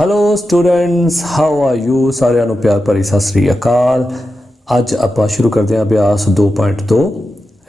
Hello students, how are you. सारिਆਂ ਨੂੰ ਪਿਆਰ ਭਰੀ ਸਤਿ ਸ੍ਰੀ ਅਕਾਲ। ਅੱਜ ਆਪਾਂ ਸ਼ੁਰੂ ਕਰਦੇ ਹਾਂ ਅਭਿਆਸ 2.2।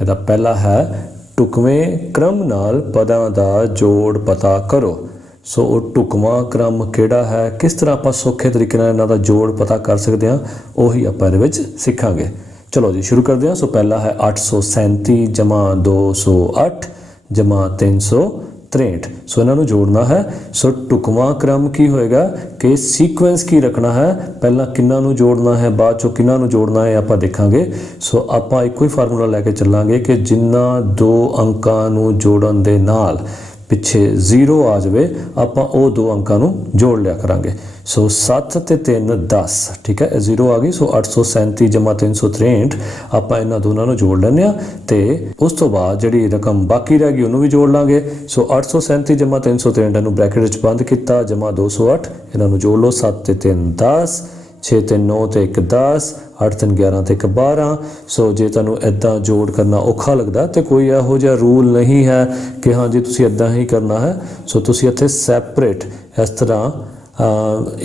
ਇਹਦਾ ਪਹਿਲਾ ਹੈ ਢੁਕਵੇਂ ਕ੍ਰਮ ਨਾਲ ਪਦਾਂ ਦਾ ਜੋੜ ਪਤਾ ਕਰੋ। ਸੋ ਉਹ ਢੁਕਵਾਂ ਕ੍ਰਮ ਕਿਹੜਾ ਹੈ, ਕਿਸ ਤਰ੍ਹਾਂ ਆਪਾਂ ਸੌਖੇ ਤਰੀਕੇ ਨਾਲ ਇਹਨਾਂ ਦਾ ਜੋੜ ਪਤਾ ਕਰ ਸਕਦੇ ਹਾਂ, ਉਹੀ ਆਪਾਂ ਇਹਦੇ ਵਿੱਚ ਸਿੱਖਾਂਗੇ। ਚਲੋ ਜੀ ਸ਼ੁਰੂ ਕਰਦੇ ਹਾਂ। ਸੋ ਪਹਿਲਾ ਹੈ 837 ਜਮਾ 208 ਜਮਾ 363। ਸੋ ਇਹਨਾਂ ਨੂੰ ਜੋੜਨਾ ਹੈ। ਸੋ ਢੁਕਵਾਂ ਕ੍ਰਮ ਕੀ ਹੋਏਗਾ ਕਿ ਸੀਕੁਐਂਸ ਕੀ ਰੱਖਣਾ ਹੈ, ਪਹਿਲਾਂ ਕਿੰਨਾਂ ਨੂੰ ਜੋੜਨਾ ਹੈ, ਬਾਅਦ ਚੋਂ ਕਿੰਨਾਂ ਨੂੰ ਜੋੜਨਾ ਹੈ, ਆਪਾਂ ਦੇਖਾਂਗੇ। ਸੋ ਆਪਾਂ ਇੱਕੋ ਹੀ ਫਾਰਮੂਲਾ ਲੈ ਕੇ ਚੱਲਾਂਗੇ ਕਿ ਜਿਨ੍ਹਾਂ ਦੋ ਅੰਕਾਂ ਨੂੰ ਜੋੜਨ ਦੇ ਨਾਲ ਪਿੱਛੇ 0 ਆ ਜਾਵੇ, ਆਪਾਂ ਉਹ ਦੋ ਅੰਕਾਂ ਨੂੰ ਜੋੜ ਲਿਆ ਕਰਾਂਗੇ। ਸੋ 7 ਤੇ 3 10, ਠੀਕ ਹੈ, 0 ਆ ਗਈ। ਸੋ 837 ਜਮਾ 363 ਆਪਾਂ ਇਹਨਾਂ ਦੋਨਾਂ ਨੂੰ ਜੋੜ ਲੈਂਦੇ ਹਾਂ ਤੇ ਉਸ ਤੋਂ ਬਾਅਦ ਜਿਹੜੀ ਰਕਮ ਬਾਕੀ ਰਹਿ ਗਈ ਉਹਨੂੰ ਵੀ ਜੋੜ ਲਾਂਗੇ। ਸੋ 837 ਜਮਾ 363 ਇਹਨੂੰ ਬ੍ਰੈਕਟ ਵਿੱਚ ਬੰਦ ਕੀਤਾ, ਜਮਾ 208 ਇਹਨਾਂ ਨੂੰ ਜੋੜ ਲਓ। 7 ਤੇ 3 10, 6 ਤੇ 9 ਤੇ 1 10, 8 ਤੇ 11 ਤੇ 1 12। ਸੋ ਜੇ ਤੁਹਾਨੂੰ ਇੱਦਾਂ ਜੋੜ ਕਰਨਾ ਔਖਾ ਲੱਗਦਾ ਤੇ ਕੋਈ ਇਹੋ ਜਿਹਾ ਰੂਲ ਨਹੀਂ ਹੈ ਕਿ ਹਾਂ ਜੀ ਤੁਸੀਂ ਇੱਦਾਂ ਹੀ ਕਰਨਾ ਹੈ। ਸੋ ਤੁਸੀਂ ਇੱਥੇ ਸੈਪਰੇਟ ਇਸ ਤਰ੍ਹਾਂ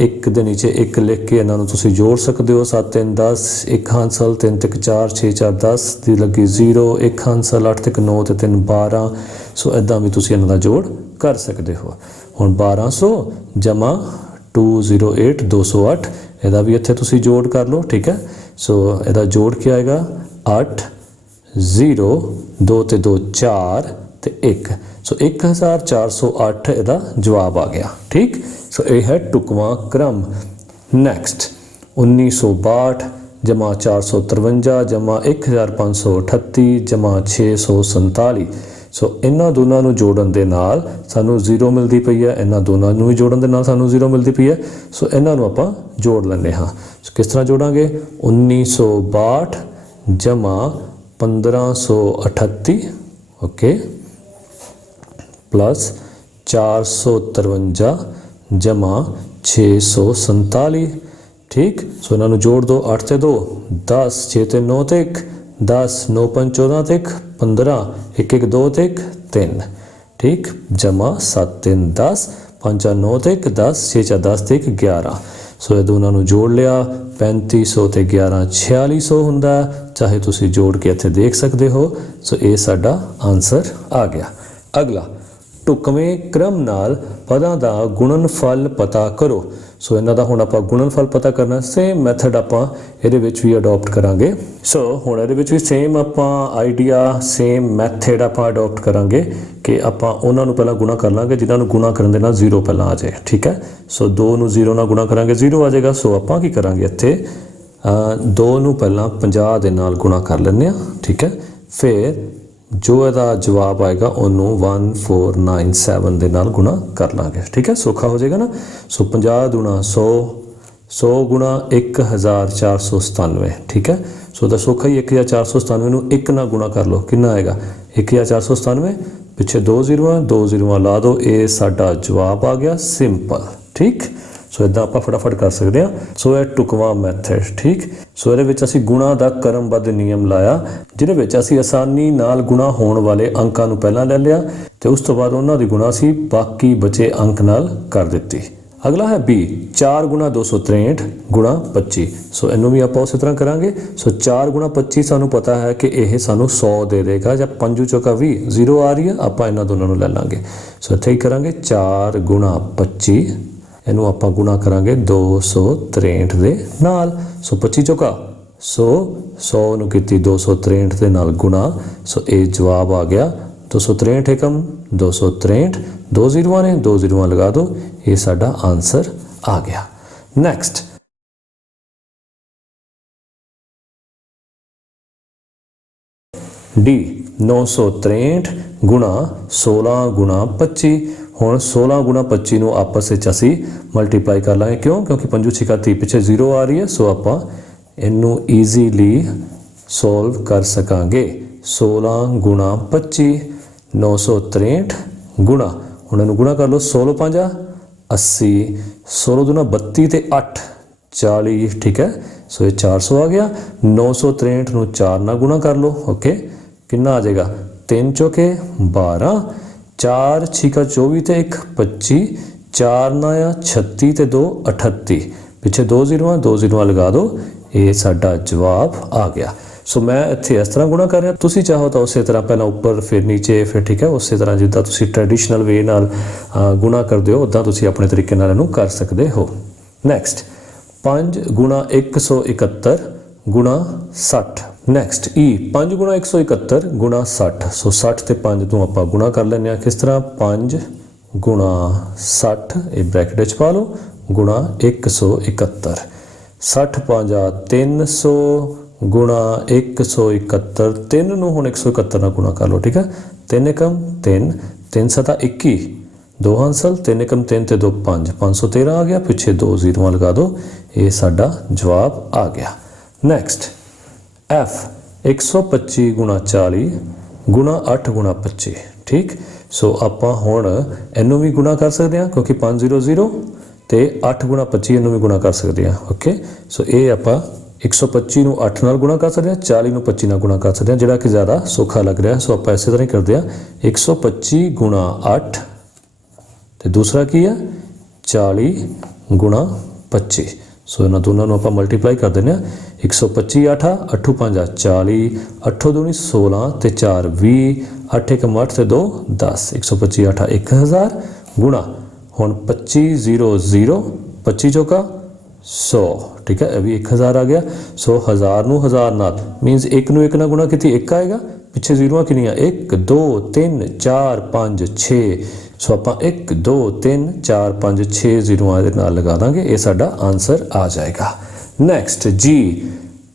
ਇੱਕ ਦੇ ਨੀਚੇ ਇੱਕ ਲਿਖ ਕੇ ਇਹਨਾਂ ਨੂੰ ਤੁਸੀਂ ਜੋੜ ਸਕਦੇ ਹੋ। 7 3 10, 1 ਹਾਂਸਲ, 3 ਤੇ 4, 6 4 10 ਦੀ ਲੱਗੀ 0, 1 ਹਾਂਸਲ, 8 ਤੇ 9 ਤੇ 3 12। ਸੋ ਇੱਦਾਂ ਵੀ ਤੁਸੀਂ ਇਹਨਾਂ ਦਾ ਜੋੜ ਕਰ ਸਕਦੇ ਹੋ। ਹੁਣ 1200 ਜਮਾ 208 208 ਇਹਦਾ ਵੀ ਇੱਥੇ ਤੁਸੀਂ ਜੋੜ ਕਰ ਲਓ, ਠੀਕ ਹੈ। ਸੋ ਇਹਦਾ ਜੋੜ ਕੀ ਆਏਗਾ 8 0 2 ਤੇ 2 4 ਤੇ 1। ਸੋ 1408 ਇਹਦਾ ਜਵਾਬ ਆ ਗਿਆ, ਠੀਕ। ਸੋ ਇਹ ਹੈ ਢੁਕਵਾਂ ਕ੍ਰਮ। ਨੈਕਸਟ 1962 ਜਮਾ 453 ਜਮਾ 1538 ਜਮਾ 647। ਸੋ ਇਹਨਾਂ ਦੋਨਾਂ ਨੂੰ ਜੋੜਨ ਦੇ ਨਾਲ ਸਾਨੂੰ 0 ਮਿਲਦੀ ਪਈ ਹੈ, ਇਹਨਾਂ ਦੋਨਾਂ ਨੂੰ ਵੀ ਜੋੜਨ ਦੇ ਨਾਲ ਸਾਨੂੰ 0 ਮਿਲਦੀ ਪਈ ਹੈ। ਸੋ ਇਹਨਾਂ ਨੂੰ ਆਪਾਂ ਜੋੜ ਲੈਂਦੇ ਹਾਂ। ਸੋ ਕਿਸ ਤਰ੍ਹਾਂ ਜੋੜਾਂਗੇ 1962 ਜਮਾ 1538 ਓਕੇ ਪਲੱਸ 453 ਜਮਾ 647, ਠੀਕ। ਸੋ ਇਹਨਾਂ ਨੂੰ ਜੋੜ ਦਿਓ। 8 ਤੇ 2 10, 6 ਤੇ 9 ਤੇ 1 10, 9 5 14 ਤੇ 1 15, 1 1 2 ਤੇ 1 3, ਠੀਕ। ਜਮਾ 7 3 10, 5 9 ਤੇ 1 10, 6 4 10 ਤੇ 1 11। ਸੋ ਇਹ ਦੋਨਾਂ ਨੂੰ ਜੋੜ ਲਿਆ। 3500 ਤੇ 11 4600 ਹੁੰਦਾ, ਚਾਹੇ ਤੁਸੀਂ ਜੋੜ ਕੇ ਇੱਥੇ ਦੇਖ ਸਕਦੇ ਹੋ। ਸੋ ਇਹ ਸਾਡਾ ਆਨਸਰ ਆ ਗਿਆ। ਅਗਲਾ ਢੁਕਵੇਂ ਕ੍ਰਮ ਨਾਲ ਪਦਾਂ ਦਾ ਗੁਣਨਫਲ ਪਤਾ ਕਰੋ। ਸੋ ਇਹਨਾਂ ਦਾ ਹੁਣ ਆਪਾਂ ਗੁਣਨਫਲ ਪਤਾ ਕਰਨਾ, ਸੇਮ ਮੈਥਡ ਆਪਾਂ ਇਹਦੇ ਵਿੱਚ ਵੀ ਅਡੋਪਟ ਕਰਾਂਗੇ। ਸੋ ਹੁਣ ਇਹਦੇ ਵਿੱਚ ਵੀ ਸੇਮ ਆਪਾਂ ਆਈਡੀਆ, ਸੇਮ ਮੈਥਡ ਆਪਾਂ ਅਡੋਪਟ ਕਰਾਂਗੇ ਕਿ ਆਪਾਂ ਉਹਨਾਂ ਨੂੰ ਪਹਿਲਾਂ ਗੁਣਾ ਕਰ ਲਾਂਗੇ ਜਿਨ੍ਹਾਂ ਨੂੰ ਗੁਣਾ ਕਰਨ ਦੇ ਨਾਲ 0 ਪਹਿਲਾਂ ਆ ਜਾਏ, ਠੀਕ ਹੈ। ਸੋ 2 ਨੂੰ 0 ਨਾਲ ਗੁਣਾ ਕਰਾਂਗੇ 0 ਆ ਜਾਏਗਾ। ਸੋ ਆਪਾਂ ਕੀ ਕਰਾਂਗੇ ਇੱਥੇ 2 ਨੂੰ ਪਹਿਲਾਂ 50 ਦੇ ਨਾਲ ਗੁਣਾ ਕਰ ਲੈਂਦੇ ਹਾਂ, ਠੀਕ ਹੈ। ਫਿਰ ਜੋ ਇਹਦਾ ਜਵਾਬ ਆਏਗਾ ਉਹਨੂੰ 1497 ਦੇ ਨਾਲ ਗੁਣਾ ਕਰ ਲਾਂਗੇ, ਠੀਕ ਹੈ। ਸੌਖਾ ਹੋ ਜਾਏਗਾ ਨਾ। ਸੋ 50 ਗੁਣਾ 100, 100 ਗੁਣਾ 1497, ਠੀਕ ਹੈ। ਸੋ ਦਾ ਸੌਖਾ ਹੀ 1497 ਨੂੰ 1 ਨਾਲ ਗੁਣਾ ਕਰ ਲਓ, ਕਿੰਨਾ ਆਏਗਾ 1497, ਪਿੱਛੇ 2 ਜ਼ੀਰੋਆਂ 2 ਜ਼ੀਰੋਆਂ ਲਾ ਦਿਓ, ਇਹ ਸਾਡਾ ਜਵਾਬ ਆ ਗਿਆ ਸਿੰਪਲ, ਠੀਕ। ਸੋ ਇੱਦਾਂ ਆਪਾਂ ਫਟਾਫਟ ਕਰ ਸਕਦੇ ਹਾਂ। ਸੋ ਇਹ ਢੁਕਵਾਂ ਮੈਥਡ, ਠੀਕ। ਸੋ ਇਹਦੇ ਵਿੱਚ ਅਸੀਂ ਗੁਣਾ ਦਾ ਕ੍ਰਮਬੱਧ ਨਿਯਮ ਲਾਇਆ, ਜਿਹਦੇ ਵਿੱਚ ਅਸੀਂ ਆਸਾਨੀ ਨਾਲ ਗੁਣਾ ਹੋਣ ਵਾਲੇ ਅੰਕਾਂ ਨੂੰ ਪਹਿਲਾਂ ਲੈ ਲਿਆ ਤੇ ਉਸ ਤੋਂ ਬਾਅਦ ਉਹਨਾਂ ਦੀ ਗੁਣਾ ਅਸੀਂ ਬਾਕੀ ਬਚੇ ਅੰਕ ਨਾਲ ਕਰ ਦਿੱਤੀ। ਅਗਲਾ ਹੈ B 4 ਗੁਣਾ 263 ਗੁਣਾ 25। ਸੋ ਇਹਨੂੰ ਵੀ ਆਪਾਂ ਉਸੇ ਤਰ੍ਹਾਂ ਕਰਾਂਗੇ। ਸੋ 4 ਗੁਣਾ 25 ਸਾਨੂੰ ਪਤਾ ਹੈ ਕਿ ਇਹ ਸਾਨੂੰ 100 ਦੇ ਦੇਗਾ, ਜਾਂ 5 ਚੌਕਾ 20 0 ਆ ਰਹੀ ਹੈ, ਆਪਾਂ ਇਹਨਾਂ ਦੋਨਾਂ ਨੂੰ ਲੈ ਲਾਂਗੇ। ਸੋ ਇੱਥੇ ਹੀ ਕਰਾਂਗੇ 4 ਗੁਣਾ 25, ਇਹਨੂੰ ਆਪਾਂ ਗੁਣਾ ਕਰਾਂਗੇ 263 ਦੇ ਨਾਲ। ਸੋ 25 ਚੌਕਾ 100, 100 ਨੂੰ ਕੀਤੀ 263 ਦੇ ਨਾਲ ਗੁਣਾ। ਸੋ ਇਹ ਜਵਾਬ ਆ ਗਿਆ 263 ਏਕਮ 263, 2 ਜ਼ੀਰੋਆਂ ਨੇ 2 ਜ਼ੀਰੋਆਂ ਲਗਾ ਦਿਓ, ਇਹ ਸਾਡਾ ਆਨਸਰ ਆ ਗਿਆ। ਨੈਕਸਟ D 963 ਗੁਣਾ 16 ਗੁਣਾ 25। ਹੁਣ 16 ਗੁਣਾ 25 ਨੂੰ ਆਪਸ ਵਿੱਚ ਅਸੀਂ ਮਲਟੀਪਲਾਈ ਕਰ ਲਾਂਗੇ, ਕਿਉਂ? ਕਿਉਂਕਿ 5 6 30 ਪਿੱਛੇ 0 ਆ ਰਹੀ ਹੈ। ਸੋ ਆਪਾਂ ਇਹਨੂੰ ਈਜ਼ੀਲੀ ਸੋਲਵ ਕਰ ਸਕਾਂਗੇ। 16 ਗੁਣਾ 25 963 ਗੁਣਾ, ਹੁਣ ਇਹਨੂੰ ਗੁਣਾ ਕਰ ਲਓ 16 5 80, 16 ਦੂਣਾ 32 ਤੇ 8 40, ਠੀਕ ਹੈ। ਸੋ ਇਹ 400 ਆ ਗਿਆ। 963 ਨੂੰ 4 ਨਾਲ ਗੁਣਾ ਕਰ ਲਓ, ਓਕੇ, ਕਿੰਨਾ ਆ ਜਾਏਗਾ 3 ਚੌਕੇ 12, 4 ਛਿਕਾ 24 ਤੇ 1 25, 4 ਨਾ ਆ 36 ਤੇ 2 38, ਪਿੱਛੇ 2 ਜ਼ੀਰੋਆਂ ਲਗਾ ਦਿਓ, ਇਹ ਸਾਡਾ ਜਵਾਬ ਆ ਗਿਆ। ਸੋ ਮੈਂ ਇੱਥੇ ਇਸ ਤਰ੍ਹਾਂ ਗੁਣਾ ਕਰ ਰਿਹਾ, ਤੁਸੀਂ ਚਾਹੋ ਤਾਂ ਉਸੇ ਤਰ੍ਹਾਂ ਪਹਿਲਾਂ ਉੱਪਰ ਫਿਰ ਨੀਚੇ ਫਿਰ, ਠੀਕ ਹੈ, ਉਸੇ ਤਰ੍ਹਾਂ ਜਿੱਦਾਂ ਤੁਸੀਂ ਟ੍ਰੈਡੀਸ਼ਨਲ ਵੇ ਨਾਲ ਗੁਣਾ ਕਰਦੇ ਹੋ ਉੱਦਾਂ ਤੁਸੀਂ ਆਪਣੇ ਤਰੀਕੇ ਨਾਲ ਇਹਨੂੰ ਕਰ ਸਕਦੇ ਹੋ। ਨੈਕਸਟ 5 ਗੁਣਾ 171 ਗੁਣਾ 60। ਨੈਕਸਟ 5 ਗੁਣਾ 171 ਗੁਣਾ 60। ਸੋ 60 ਤੇ 5 ਤੋਂ ਆਪਾਂ ਗੁਣਾ ਕਰ ਲੈਂਦੇ ਹਾਂ। ਕਿਸ ਤਰ੍ਹਾਂ 5 ਗੁਣਾ 60, ਇਹ ਬ੍ਰੈਕਟ ਵਿੱਚ ਪਾ ਲਓ, ਗੁਣਾ 171। 60 5 300 ਗੁਣਾ 171, 3 ਨੂੰ ਹੁਣ 171 ਨਾਲ ਗੁਣਾ ਕਰ ਲਓ, ਠੀਕ ਹੈ। 3 ਏਕਮ 3, 3 ਸਤਾ 21, 2 ਹਾਸਲ, 3 ਏਕਮ 3 ਤੇ 2 5, 513 ਆ ਗਿਆ, ਪਿੱਛੇ 2 ਜ਼ੀਰੋਆਂ ਲਗਾ ਦਿਓ, ਇਹ ਸਾਡਾ ਜਵਾਬ ਆ ਗਿਆ। ਨੈਕਸਟ F 125 ਗੁਣਾ 40 ਗੁਣਾ 8 ਗੁਣਾ 25, ਠੀਕ। ਸੋ ਆਪਾਂ ਹੁਣ ਇਹਨੂੰ ਵੀ ਗੁਣਾ ਕਰ ਸਕਦੇ ਹਾਂ ਕਿਉਂਕਿ 500 ਤੇ 8 ਗੁਣਾ 25 ਇਹਨੂੰ ਵੀ ਗੁਣਾ ਕਰ ਸਕਦੇ ਹਾਂ। ਓਕੇ, ਸੋ ਇਹ ਆਪਾਂ 125 ਨੂੰ 8 ਨਾਲ ਗੁਣਾ ਕਰ ਸਕਦੇ ਹਾਂ, 40 ਨੂੰ 25 ਨਾਲ ਗੁਣਾ ਕਰ ਸਕਦੇ ਹਾਂ, ਜਿਹੜਾ ਕਿ ਜ਼ਿਆਦਾ ਸੌਖਾ ਲੱਗ ਰਿਹਾ। ਸੋ ਆਪਾਂ ਇਸੇ ਤਰ੍ਹਾਂ ਹੀ ਕਰਦੇ ਹਾਂ, 125 ਗੁਣਾ 8 ਤੇ ਦੂਸਰਾ ਕੀ ਹੈ 40 ਗੁਣਾ 25। ਸੋ ਇਹਨਾਂ ਦੋਨਾਂ ਨੂੰ ਆਪਾਂ ਮਲਟੀਪਲਾਈ ਕਰ ਦਿੰਦੇ ਹਾਂ। 125 8 8 5 40, 8 दूनी 16 ਤੇ 4 20, 8 1 8 ਤੇ 2 10, 125 8 1000 ਗੁਣਾ ਹੁਣ 25 0 0, 25 ਚੌਕਾ 100, ठीक है, अभी 1000 आ गया। सो 1000 ਨੂੰ 1000 ਨਾਲ मीनस 1 ਨੂੰ 1 ਨਾਲ ਗੁਣਾ ਕੀਤੀ 1 ਆਏਗਾ, ਪਿੱਛੇ ਜ਼ੀਰੋਆਂ ਕਿੰਨੀਆਂ 1 2 3 4 5 6। ਸੋ ਆਪਾਂ 1 2 3 4 5 6 ਜ਼ੀਰੋਆਂ ਦੇ ਨਾਲ ਲਗਾ ਦਾਂਗੇ, ਇਹ ਸਾਡਾ ਆਨਸਰ ਆ ਜਾਏਗਾ। ਨੈਕਸਟ ਜੀ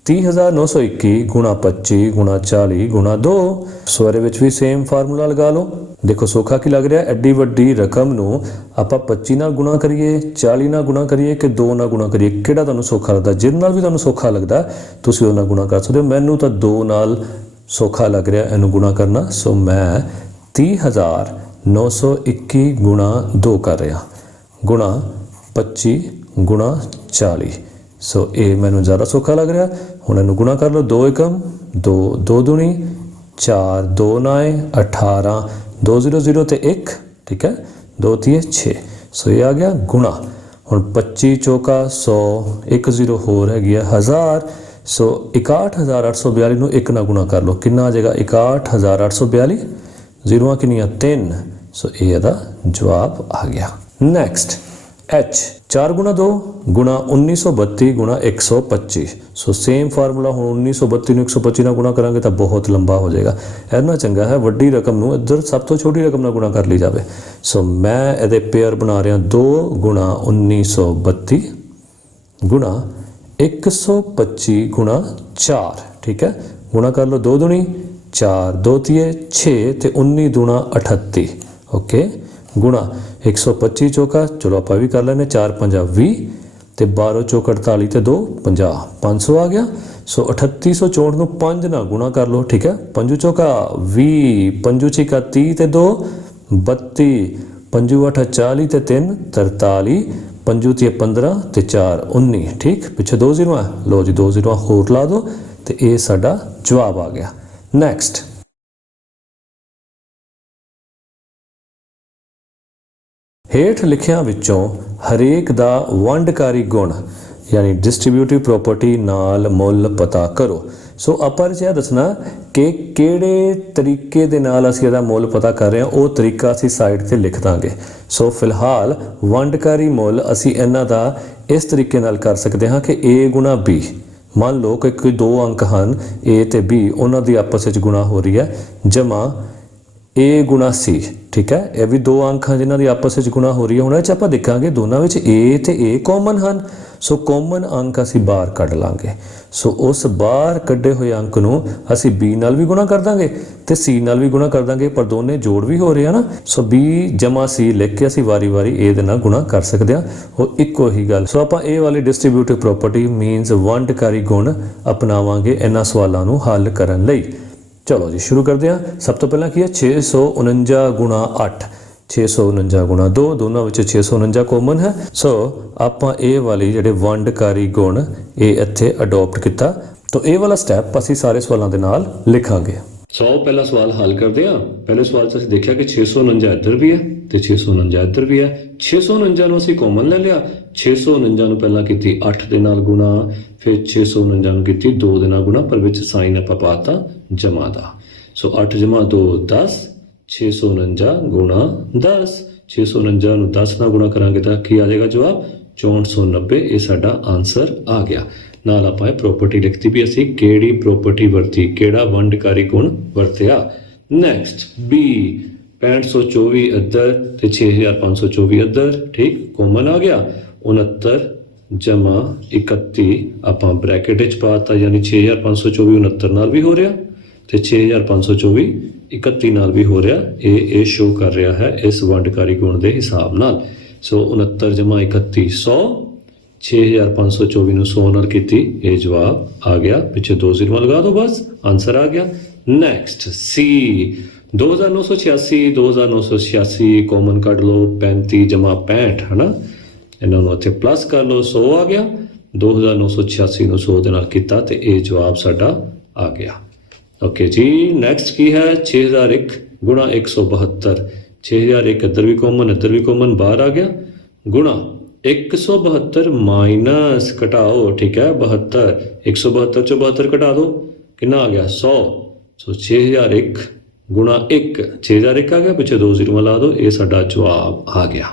30921 ਗੁਣਾ 25 ਗੁਣਾ 40 ਗੁਣਾ 2। ਸੋ ਇਹਦੇ ਵਿੱਚ ਵੀ ਸੇਮ ਫਾਰਮੂਲਾ ਲਗਾ ਲਓ। देखो सौखा की लग रहा है, एड्डी वड्डी रकम नूं आपां 25 नाल गुणा करिए, 40 नाल गुणा करिए कि 2 नाल गुणा करिए, किहड़ा तुहानूं सौखा लगदा? जिहदे नाल भी तुहानूं सौखा लगदा तुसीं उहदे नाल गुणा कर सकदे हो। मैनूं तां 2 नाल सौखा लग रहा इहनूं गुणा करना। सो मैं 30,921 गुणा 2 कर रहा, गुणा 25 गुणा 40। सो ये मैनूं ज़्यादा सौखा लग रहा। हुण इहनूं गुणा कर लो, 2 एकम 2, 2 दूनी 4, 2 नाए 18, 2 0 0 ਤੇ 1, ठीक है, 2 3 6। सो ये आ गया गुणा। ਹੁਣ 25 ਚੌਕਾ 100, 1 0 ਹੋਰ ਹੈਗੀ ਆ 1000। ਸੋ 61842 ਨੂੰ 1 ਨਾਲ ਗੁਣਾ ਕਰ ਲਓ, ਕਿੰਨਾ ਆ ਜਾਏਗਾ 61842, ਜ਼ੀਰੋਆਂ ਕਿੰਨੀਆਂ 3। ਸੋ ਇਹ ਇਹਦਾ ਜਵਾਬ ਆ ਗਿਆ। ਨੈਕਸਟ H 4 ਗੁਣਾ 2 ਗੁਣਾ 1932 ਗੁਣਾ 125। ਸੋ ਸੇਮ ਫਾਰਮੂਲਾ, ਹੁਣ 1932 ਨੂੰ 125 ਨਾਲ ਗੁਣਾ ਕਰਾਂਗੇ ਤਾਂ ਬਹੁਤ ਲੰਬਾ ਹੋ ਜਾਏਗਾ। ਇਹਨਾਂ ਚੰਗਾ ਹੈ ਵੱਡੀ ਰਕਮ ਨੂੰ ਇੱਧਰ ਸਭ ਤੋਂ ਛੋਟੀ ਰਕਮ ਨਾਲ ਗੁਣਾ ਕਰ ਲਈ ਜਾਵੇ। ਸੋ ਮੈਂ ਇਹਦੇ ਪੇਅਰ ਬਣਾ ਰਿਹਾ 2 ਗੁਣਾ 1932 ਗੁਣਾ 125 ਗੁਣਾ 4, ठीक है। गुणा कर लो, 2 दूनी 4, 2 3 6 ਤੇ 19 दूना 38, ओके। गुणा 125 चौका, चलो आप भी कर लेने, 4 5 20 ਤੇ 12 ਚੌਕ 48 ਤੇ 2 50, 500 आ गया। सो 3864 ਨੂੰ 5 ਨਾਲ ਗੁਣਾ ਕਰ ਲਓ, ठीक है। 5 ਚੌਕਾ 20, 5 ਛਿਕਾ 30 ਤੇ 2 32, 5 8 40 ਤੇ 3 43, 5 3 15 ਤੇ 4 19, ठीक। ਪਿੱਛੇ 2 ਜ਼ੀਰੋ ਹੈ, ਲਓ ਜੀ 2 ਜ਼ੀਰੋ ਹੋਰ ਲਾ ਦਿਓ ਤੇ ਇਹ ਸਾਡਾ ਜਵਾਬ ਆ ਗਿਆ। ਨੈਕਸਟ ਹੇਠ ਲਿਖਿਆਂ ਵਿੱਚੋਂ ਹਰੇਕ ਦਾ ਵੰਡਕਾਰੀ ਗੁਣ यानी डिस्ट्रीब्यूटिव प्रॉपर्टी नाल मुल पता करो। सो ਆਪਾਂ ਇਹ ਦੱਸਣਾ ਕਿ ਕਿਹੜੇ ਤਰੀਕੇ ਦੇ ਨਾਲ ਅਸੀਂ ਇਹਦਾ ਮੁੱਲ ਪਤਾ ਕਰ ਰਹੇ ਹਾਂ, ਉਹ ਤਰੀਕਾ ਅਸੀਂ ਸਾਈਡ ਤੇ ਲਿਖ ਦਾਂਗੇ। ਸੋ ਫਿਲਹਾਲ ਵੰਡਕਾਰੀ ਮੁੱਲ ਅਸੀਂ ਇਹਨਾਂ ਦਾ ਇਸ ਤਰੀਕੇ ਨਾਲ ਕਰ ਸਕਦੇ ਹਾਂ ਕਿ a ਗੁਣਾ b। ਮੰਨ ਲਓ ਕਿ ਕੋਈ ਦੋ ਅੰਕ ਹਨ a ਤੇ b, ਉਹਨਾਂ ਦੀ ਆਪਸ ਵਿੱਚ ਗੁਣਾ ਹੋ ਰਹੀ ਹੈ, ਜਮਾ a ਗੁਣਾ c, ठीक है। ਇਹ ਵੀ ਦੋ ਅੰਕ ਹਨ ਜਿਨ੍ਹਾਂ ਦੀ ਆਪਸ ਵਿੱਚ ਗੁਣਾ ਹੋ ਰਹੀ ਹੈ। ਹੁਣ ਇਹ 'ਚ ਆਪਾਂ ਦੇਖਾਂਗੇ ਦੋਨਾਂ ਵਿੱਚ a ਤੇ a ਕਾਮਨ ਹਨ। ਸੋ ਕਾਮਨ ਅੰਕ ਅਸੀਂ ਬਾਹਰ ਕੱਢ ਲਾਂਗੇ। ਸੋ ਉਸ ਬਾਹਰ ਕੱਢੇ ਹੋਏ ਅੰਕ ਨੂੰ ਅਸੀਂ b ਨਾਲ ਵੀ ਗੁਣਾ ਕਰ ਦਾਂਗੇ ਤੇ c ਨਾਲ ਵੀ ਗੁਣਾ ਕਰ ਦਾਂਗੇ, ਪਰ ਦੋਨੇ ਜੋੜ ਵੀ ਹੋ ਰਹੇ ਆ ਨਾ। ਸੋ b ਜਮਾ c ਲਿਖ ਕੇ ਅਸੀਂ ਵਾਰੀ-ਵਾਰੀ a ਦੇ ਨਾਲ ਗੁਣਾ ਕਰ ਸਕਦੇ ਹਾਂ, ਉਹ ਇੱਕੋ ਹੀ ਗੱਲ। ਸੋ ਆਪਾਂ ਇਹ ਵਾਲੀ ਡਿਸਟ੍ਰੀਬਿਊਟਿਵ ਪ੍ਰੋਪਰਟੀ ਮੀਨਸ ਵੰਡਕਾਰੀ ਗੁਣ ਅਪਣਾਵਾਂਗੇ ਇਹਨਾਂ ਸਵਾਲਾਂ ਨੂੰ ਹੱਲ ਕਰਨ ਲਈ। चलो जी शुरू करते हैं। सब तो पहला की है 649 गुणा 8, 649 गुणा 2, दोनों में 649 कॉमन है। सो आपां ये वाली जिहड़े वंडकारी गुण ये इत्थे अडोप्ट किया, तो ये वाला स्टैप असीं सारे सवालों के नाल लिखांगे। 100 ਪਹਿਲਾ ਸਵਾਲ ਹੱਲ ਕਰਦੇ ਆ। ਪਹਿਲੇ ਸਵਾਲ 'ਚ ਅਸੀਂ ਦੇਖਿਆ ਕਿ 649 ਇੱਧਰ ਵੀ ਹੈ ਤੇ 649 ਇੱਧਰ ਵੀ ਹੈ। 649 ਨੂੰ ਅਸੀਂ ਕਾਮਨ ਲੈ ਲਿਆ। 649 ਨੂੰ ਪਹਿਲਾਂ ਕੀਤੀ 8 ਦੇ ਨਾਲ ਗੁਣਾ, ਫਿਰ 649 ਨੂੰ ਕੀਤੀ 2 ਦੇ ਨਾਲ ਗੁਣਾ, ਪਰ ਵਿੱਚ ਸਾਈਨ ਆਪਾਂ ਪਾਤਾ ਜਮਾ ਦਾ। ਸੋ 8 ਜਮਾ 2 10, 649 ਗੁਣਾ 10। 649 ਨੂੰ 10 ਨਾਲ ਗੁਣਾ ਕਰਾਂਗੇ ਤਾਂ ਕੀ ਆ ਜਾਏਗਾ ਜਵਾਬ 6490। ਇਹ ਸਾਡਾ ਆਨਸਰ ਆ ਗਿਆ। ਨਾਲ ਆਪਾਂ ਇਹ ਪ੍ਰੋਪਰਟੀ ਲਿਖਤੀ ਵੀ ਅਸੀਂ ਕਿਹੜੀ ਪ੍ਰੋਪਰਟੀ ਵਰਤੀ, ਕਿਹੜਾ ਵੰਡਕਾਰੀ ਗੁਣ ਵਰਤਿਆ। ਨੈਕਸਟ ਬੀ 6524 ਇੱਧਰ ਤੇ 6524 ਇੱਧਰ, ਠੀਕ ਕਾਮਨ ਆ ਗਿਆ। 69 ਜਮਾ 31 ਆਪਾਂ ਬ੍ਰੈਕਟ ਵਿੱਚ ਪਾਤਾ, ਯਾਨੀ 6524 69 ਨਾਲ ਵੀ ਹੋ ਰਿਹਾ ਤੇ 6524 31 ਨਾਲ ਵੀ ਹੋ ਰਿਹਾ। ਇਹ ਸ਼ੋ ਕਰ ਰਿਹਾ ਹੈ ਇਸ ਵੰਡਕਾਰੀ ਗੁਣ ਦੇ ਹਿਸਾਬ ਨਾਲ। ਸੋ 69 ਜਮਾ 31 100, 6524 ਨੂੰ 100 ਨਾਲ ਕੀਤੀ, ਇਹ ਜਵਾਬ ਆ ਗਿਆ। ਪਿੱਛੇ 2 ਜ਼ੀਰੋ ਲਗਾ ਦਿਓ, ਬਸ ਆਨਸਰ ਆ ਗਿਆ। ਨੈਕਸਟ ਸੀ 2986 2986 ਕਾਮਨ ਕੱਢ ਲਓ, 35 ਜਮਾ 65 ਹੈ ਨਾ, ਇਹਨਾਂ ਨੂੰ ਇੱਥੇ ਪਲੱਸ ਕਰ ਲਓ, 100 ਆ ਗਿਆ। 2986 ਨੂੰ 100 ਦੇ ਨਾਲ ਕੀਤਾ ਤੇ ਇਹ ਜਵਾਬ ਸਾਡਾ ਆ ਗਿਆ। ਓਕੇ ਜੀ, ਨੈਕਸਟ ਕੀ ਹੈ 6001 ਗੁਣਾ 172। 6001 ਇੱਧਰ ਵੀ ਕਾਮਨ, ਇੱਧਰ ਵੀ ਕਾਮਨ, ਬਾਹਰ ਆ ਗਿਆ, ਗੁਣਾ 172 ਮਾਈਨਸ ਘਟਾਓ, ਠੀਕ ਹੈ 72। 172 ਚੋਂ 72 ਘਟਾ ਦਿਓ, ਕਿੰਨਾ ਆ ਗਿਆ 100। ਸੋ 6001 ਗੁਣਾ 1, 6001 ਆ ਗਿਆ, ਪਿੱਛੇ 2 ਜ਼ੀਰੋ ਲਾ ਦਿਓ, ਇਹ ਸਾਡਾ ਜਵਾਬ ਆ ਗਿਆ।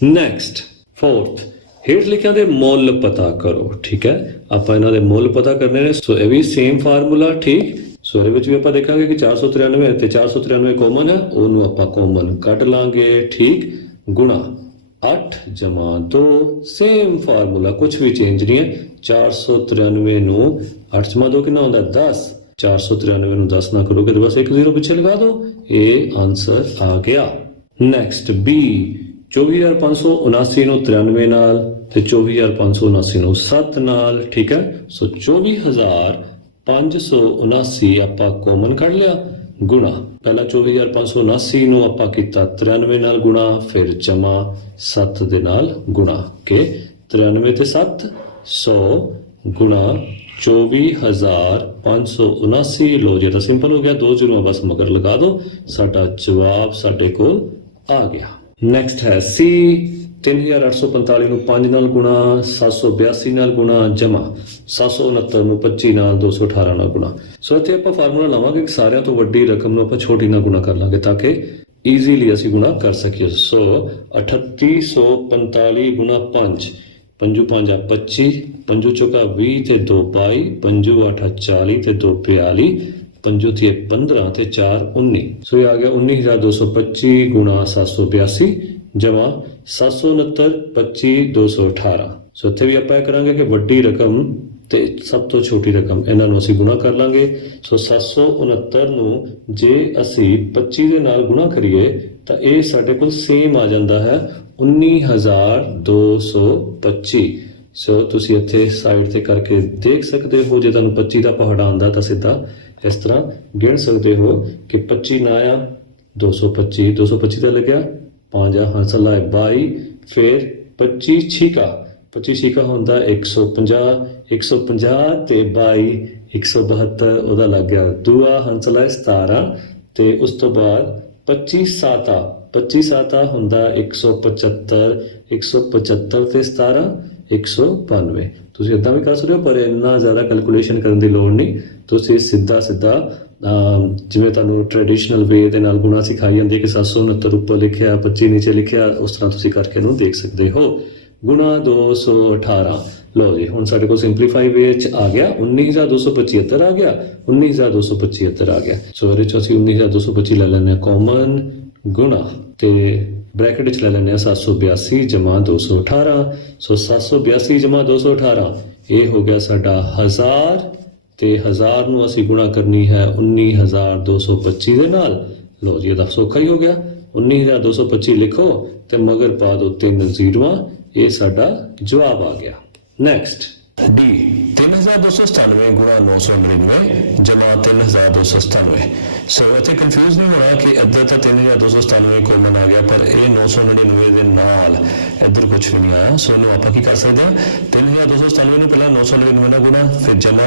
ਨੈਕਸਟ ਫੋਰਥ, ਹੇਠ ਲਿਖਿਆਂ ਦੇ ਮੁੱਲ ਪਤਾ ਕਰੋ। ਠੀਕ ਹੈ, ਆਪਾਂ ਇਹਨਾਂ ਦੇ ਮੁੱਲ ਪਤਾ ਕਰਨੇ ਨੇ। ਸੋ ਇਹ ਵੀ ਸੇਮ ਫਾਰਮੂਲਾ, ਠੀਕ। ਸੋ ਇਹਦੇ ਵਿੱਚ ਵੀ ਆਪਾਂ ਦੇਖਾਂਗੇ ਕਿ 493 ਤੇ 493 ਕਾਮਨ ਹੈ, ਉਹਨੂੰ ਆਪਾਂ ਕਾਮਨ ਕੱਢ ਲਾਂਗੇ, ਠੀਕ, ਗੁਣਾ 8 ਜਮਾ 2, ਸੇਮ ਫਾਰਮੂਲਾ, ਕੁਝ ਵੀ ਚੇਂਜ ਨਹੀਂ ਹੈ। 493 ਨੂੰ 8 ਜਮਾ 2 ਕਿੰਨਾ ਹੁੰਦਾ 10। 493 ਨੂੰ 10 ਨਾ ਕਰੋਗੇ ਤਾਂ ਬਸ ਇੱਕ ਜ਼ੀਰੋ ਪਿੱਛੇ ਲਗਾ ਦਿਓ, ਇਹ ਆਨਸਰ ਆ ਗਿਆ। ਨੈਕਸਟ ਬੀ 24579 ਨੂੰ 93 ਨਾਲ ਤੇ 24579 ਨੂੰ 7 ਨਾਲ, ਠੀਕ ਹੈ। ਸੋ 24579 ਆਪਾਂ ਕਾਮਨ ਕੱਢ ਲਿਆ, ਗੁਣਾ ਪਹਿਲਾਂ 24579 ਨੂੰ ਆਪਾਂ ਕੀਤਾ 93 ਨਾਲ ਗੁਣਾ, ਫਿਰ ਜਮਾ 7 ਦੇ ਨਾਲ ਗੁਣਾ ਕੇ 93 ਤੇ 7 100 ਗੁਣਾ 24579। ਲੋ ਜੀ ਤਾਂ ਸਿੰਪਲ ਹੋ ਗਿਆ, 2 ਜ਼ੀਰੋ ਬਸ ਮਗਰ ਲਗਾ ਦਿਓ, ਸਾਡਾ ਜਵਾਬ ਸਾਡੇ ਕੋਲ ਆ ਗਿਆ। ਨੈਕਸਟ ਹੈ ਸੀ 3845 ਨੂੰ 5 ਨਾਲ ਗੁਣਾ, 782 ਨਾਲ ਗੁਣਾ, ਜਮਾ 769 ਨੂੰ 25 ਨਾਲ, 218 ਨਾਲ ਗੁਣਾ। ਸੋ ਇੱਥੇ ਆਪਾਂ ਫਾਰਮੂਲਾ ਲਾਵਾਂਗੇ ਕਿ ਸਾਰਿਆਂ ਤੋਂ ਵੱਡੀ ਰਕਮ ਨੂੰ ਆਪਾਂ ਛੋਟੀ ਨਾਲ ਗੁਣਾ ਕਰ ਲਾਂਗੇ ਤਾਂ ਕਿ ਈਜ਼ੀਲੀ ਅਸੀਂ ਗੁਣਾ ਕਰ ਸਕੀਏ। ਸੋ 3845 ਗੁਣਾ 5, 5 5 25, 5 ਚੌਕਾ 20 ਤੇ 2 22, 5 8 40 ਤੇ 2 42, 5 3 15 ਤੇ 4 19। ਸੋ ਇਹ ਆ ਗਿਆ 19225 ਗੁਣਾ 782 ਜਮਾ 769 25 218। ਸੋ ਇੱਥੇ ਵੀ ਆਪਾਂ ਇਹ ਕਰਾਂਗੇ ਕਿ ਵੱਡੀ ਰਕਮ ਤੇ ਸਭ ਤੋਂ ਛੋਟੀ ਰਕਮ, ਇਹਨਾਂ ਨੂੰ ਅਸੀਂ ਗੁਣਾ ਕਰ ਲਾਂਗੇ। ਸੋ 769 ਨੂੰ ਜੇ ਅਸੀਂ 25 ਦੇ ਨਾਲ ਗੁਣਾ ਕਰੀਏ ਤਾਂ ਇਹ ਸਾਡੇ ਕੋਲ ਸੇਮ ਆ ਜਾਂਦਾ ਹੈ 19225। ਸੋ ਤੁਸੀਂ ਇੱਥੇ ਸਾਈਡ ਤੇ ਕਰਕੇ ਦੇਖ ਸਕਦੇ ਹੋ, ਜੇ ਤੁਹਾਨੂੰ 25 ਦਾ ਪਹਾੜਾ ਆਉਂਦਾ ਤਾਂ ਸਿੱਧਾ ਇਸ ਤਰ੍ਹਾਂ ਗਿਣ ਸਕਦੇ ਹੋ ਕਿ 25 ਨਾ ਆਇਆ 225, 225 ਦਾ ਲੱਗਿਆ 5 ਹੰਸਲਾ 22, ਫਿਰ 25 ਛੀਕਾ ਹੁੰਦਾ 150, 150 ਤੇ 22 172, ਉਹਦਾ ਲੱਗ ਗਿਆ ਦੂਆ ਹੰਸਲਾ 17 ਤੇ ਉਸ ਤੋਂ ਬਾਅਦ 25 ਸਾਤਾ ਹੁੰਦਾ 175, 175 ਤੇ 17 192। ਤੁਸੀਂ ਇਦਾਂ ਵੀ ਕਰ ਸਕਦੇ ਹੋ, ਪਰ ਇੰਨਾ ਜ਼ਿਆਦਾ ਕੈਲਕੂਲੇਸ਼ਨ ਕਰਨ ਦੀ ਲੋੜ ਨਹੀਂ। ਤੁਸੀਂ ਸਿੱਧਾ ਜਿਵੇਂ ਤੁਹਾਨੂੰ ਟ੍ਰੈਡੀਸ਼ਨਲ ਵੇ ਦੇ ਨਾਲ ਗੁਣਾ ਸਿਖਾਈ ਜਾਂਦੀ ਹੈ ਕਿ 769 ਉੱਪਰ ਲਿਖਿਆ 25 ਨੀਚੇ ਲਿਖਿਆ, ਉਸ ਤਰ੍ਹਾਂ ਤੁਸੀਂ ਕਰਕੇ ਇਹਨੂੰ ਦੇਖ ਸਕਦੇ ਹੋ। ਗੁਣਾ 218। ਲਓ ਜੀ, ਹੁਣ ਸਾਡੇ ਕੋਲ ਸਿੰਪਲੀਫਾਈ ਵੇ ਚ ਆ ਗਿਆ 19275 ਆ ਗਿਆ, 19275 ਆ ਗਿਆ। ਸੋ ਇਹਦੇ ਚ ਅਸੀਂ 19225 ਲੈ ਲੈਂਦੇ ਹਾਂ ਕਾਮਨ, ਗੁਣਾ ਤੇ ਬ੍ਰੈਕਟ ਵਿੱਚ ਲੈ ਲੈਂਦੇ ਹਾਂ 782 ਜਮਾ 218। ਸੋ 782 ਜਮਾ 218 ਇਹ ਹੋ ਗਿਆ ਸਾਡਾ 1000 ਤੇ 1000 ਨੂੰ ਅਸੀਂ ਗੁਣਾ ਕਰਨੀ ਹੈ 19225 ਦੇ ਨਾਲ। ਲਓ ਜੀ, ਇਹਦਾ ਸੌਖਾ ਹੀ ਹੋ ਗਿਆ। 19225 ਲਿਖੋ ਤੇ ਮਗਰ ਪਾ ਦਿਓ 3 ਜ਼ੀਰੋਆਂ, ਇਹ ਸਾਡਾ ਜਵਾਬ ਆ ਗਿਆ। ਨੈਕਸਟ ਡੀ 3297 ਗੁਣਾ 999 ਜਮਾ 3297। ਸੋ ਇੱਥੇ ਕਨਫਿਊਜ਼ ਨਹੀਂ ਹੋਣਾ ਕਿ ਇੱਧਰ ਤਾਂ 3297 ਕਾਮਨ ਆ ਗਿਆ, ਪਰ ਇਹ 999 ਦੇ ਨਾਲ ਇੱਧਰ ਕੁਝ ਵੀ ਨਹੀਂ ਆਇਆ। ਸੋ ਇਹਨੂੰ ਆਪਾਂ ਕੀ ਕਰ ਸਕਦੇ ਹਾਂ, 3297 ਨੂੰ ਪਹਿਲਾਂ 999 ਨਾਲ ਗੁਣਾ, ਫਿਰ ਜਮਾ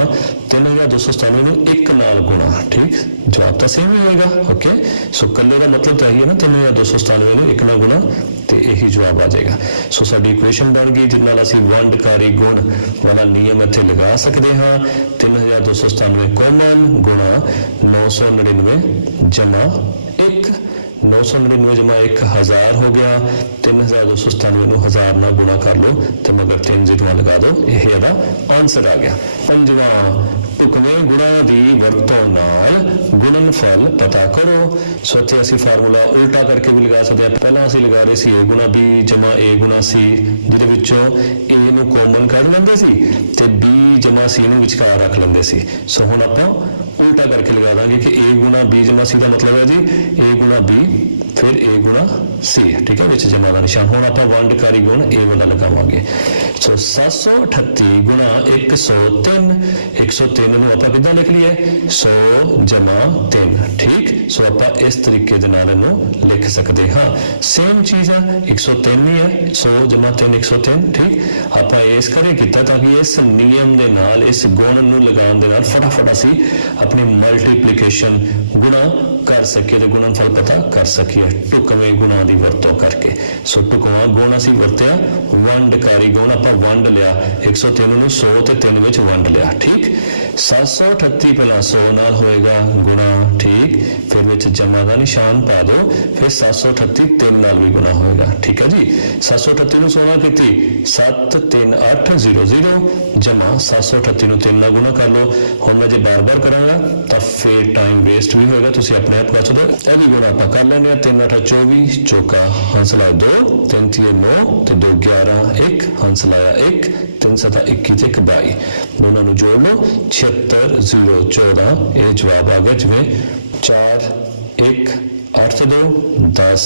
3297 ਨੂੰ 1 ਨਾਲ ਗੁਣਾ। ਠੀਕ, ਜਵਾਬ ਤਾਂ ਸੇਮ ਹੀ ਹੋਏਗਾ। ਓਕੇ, ਸੋ ਕੱਲੇ ਦਾ ਮਤਲਬ ਤਾਂ ਇਹੀ ਹੈ ਨਾ, 3297 ਨੂੰ 1 ਨਾਲ ਗੁਣਾ ਤੇ ਇਹੀ ਜਵਾਬ ਆ ਜਾਏਗਾ। ਸੋ ਸਾਡੀ ਇਕੁਏਸ਼ਨ ਬਣ ਗਈ ਜਿਹਦੇ ਨਾਲ ਅਸੀਂ ਵੰਡਕਾਰੀ ਗੁਣ ਵਾਲਾ ਨਿਯਮ ਇੱਥੇ ਲਗਾ ਸਕਦੇ ਹਾਂ। 3297 ਕਾਮਨ ਗੁਣਾ 999 ਜਮਾ 1, 999 ਜਮਾ 1 1000 ਹੋ ਗਿਆ। 3297 ਨੂੰ 1000 ਨਾਲ ਗੁਣਾ ਕਰ ਲਓ ਤੇ ਮਗਰ 3 ਜ਼ੀਰੋਆਂ ਲਗਾ ਦਿਓ, ਇਹ ਇਹਦਾ ਆਨਸਰ ਆ ਗਿਆ। ਪੰਜਵਾਂ, ਢੁਕਵੇਂ ਗੁਣਾਂ ਦੀ ਵਰਤੋਂ ਨਾਲ ਗੁਣਨਫਲ ਪਤਾ ਕਰੋ। ਸੋ ਇੱਥੇ ਅਸੀਂ ਫਾਰਮੂਲਾ ਉਲਟਾ ਕਰਕੇ ਵੀ ਲਗਾ ਸਕਦੇ ਹਾਂ। ਪਹਿਲਾਂ ਅਸੀਂ ਲਗਾ ਰਹੇ ਸੀ a ਗੁਣਾ b ਜਮਾ a ਗੁਣਾ c, ਜਿਹਦੇ ਵਿੱਚੋਂ a ਨੂੰ ਕਾਮਨ ਕੱਢ ਲੈਂਦੇ ਸੀ ਤੇ b ਜਮਾ c ਨੂੰ ਵਿਚਕਾਰ ਰੱਖ ਲੈਂਦੇ ਸੀ। ਸੋ ਹੁਣ ਆਪਾਂ ਉਲਟਾ ਕਰਕੇ ਲਗਾ ਦਾਂਗੇ ਕਿ a ਗੁਣਾ b ਜਮਾ c ਦਾ ਮਤਲਬ ਹੈ ਜੀ a ਗੁਣਾ b ਫਿਰ a ਗੁਣਾ c। ਠੀਕ ਹੈ, ਵਿੱਚ ਜਮਾ ਦਾ ਨਿਸ਼ਾਨ। ਹੁਣ ਆਪਾਂ ਵੰਡਕਾਰੀ ਗੁਣ a ਵਾਲਾ ਲਗਾਵਾਂਗੇ। ਸੋ 738 ਗੁਣਾ 103, 103 ਨੂੰ ਆਪਾਂ ਕਿੱਦਾਂ ਲਿਖ ਲਈਏ 100 ਜਮਾ 3। ਠੀਕ, ਸੋ ਆਪਾਂ ਇਸ ਤਰੀਕੇ ਦੇ ਨਾਲ ਇਹਨੂੰ ਲਿਖ ਸਕਦੇ ਹਾਂ। ਸੇਮ ਚੀਜ਼ ਹੈ, 103 ਹੀ ਹੈ, 100 ਜਮਾ 3 103। ਠੀਕ, ਆਪਾਂ ਇਸ ਕਰੇ ਕੀਤਾ ਤਾਂ ਕਿ ਇਸ ਨਿਯਮ ਦੇ ਨਾਲ, ਇਸ ਗੁਣ ਨੂੰ ਲਗਾਉਣ ਦੇ ਨਾਲ ਫਟਾਫਟ ਅਸੀਂ ਆਪਣੀ ਮਲਟੀਪਲੀਕੇਸ਼ਨ ਗੁਣਾ ਕਰ ਸਕੀਏ ਤੇ ਗੁਣਨਫਲ ਪਤਾ ਕਰ ਸਕੀਏ ਢੁਕਵੇਂ ਗੁਣਾਂ ਦੀ ਵਰਤੋਂ ਕਰਕੇ। ਸੋ ਢੁਕਵਾਂ ਗੁਣ ਅਸੀਂ ਵਰਤਿਆ, ਵੰਡਕਾਰੀ ਗੁਣ ਆਪਾਂ ਵੰਡ ਲਿਆ, 103 ਨੂੰ 100 ਤੇ 3 ਵਿੱਚ ਵੰਡ ਲਿਆ। ਠੀਕ, 738 ਪਹਿਲਾਂ 100 ਨਾਲ ਹੋਏਗਾ ਗੁਣਾ। ਠੀਕ, ਫਿਰ ਵਿੱਚ ਜਮਾ ਦਾ ਨਿਸ਼ਾਨ ਪਾ ਦਿਓ, ਫਿਰ 738 3 ਨਾਲ ਵੀ ਗੁਣਾ ਹੋਏਗਾ। ਠੀਕ ਹੈ ਜੀ, 738 ਨੂੰ 100 ਨਾਲ ਕੀਤੀ 73800 ਜਮਾ 738 ਨੂੰ 3 ਨਾਲ ਗੁਣਾ ਕਰ ਲਓ। ਹੁਣ ਮੈਂ ਜੇ ਬਾਰ-ਬਾਰ ਕਰਾਂਗਾ ਤਾਂ ਫਿਰ ਟਾਈਮ ਵੇਸਟ ਵੀ ਹੋਏਗਾ, ਤੁਸੀਂ ਆਪਣੇ ਆਪ ਕਰ ਸਕਦੇ ਹੋ। ਇਹ ਵੀ ਗੁਣਾ ਆਪਾਂ ਕਰ ਲੈਂਦੇ ਹਾਂ। 3 8 24 ਚੌਕਾ ਹੰਸ ਲਾਇਆ 2, 3 3 9 ਤੇ 2 11 1 ਹੰਸ ਲਾਇਆ 1, 3 7 21 ਤੇ 1 22। ਦੋਨਾਂ ਨੂੰ ਜੋੜ ਲਓ 76 0 14। ਇਹ ਜਵਾਬ ਆ ਗਿਆ ਜਿਵੇਂ 4 1 8 ਤੇ 2 10,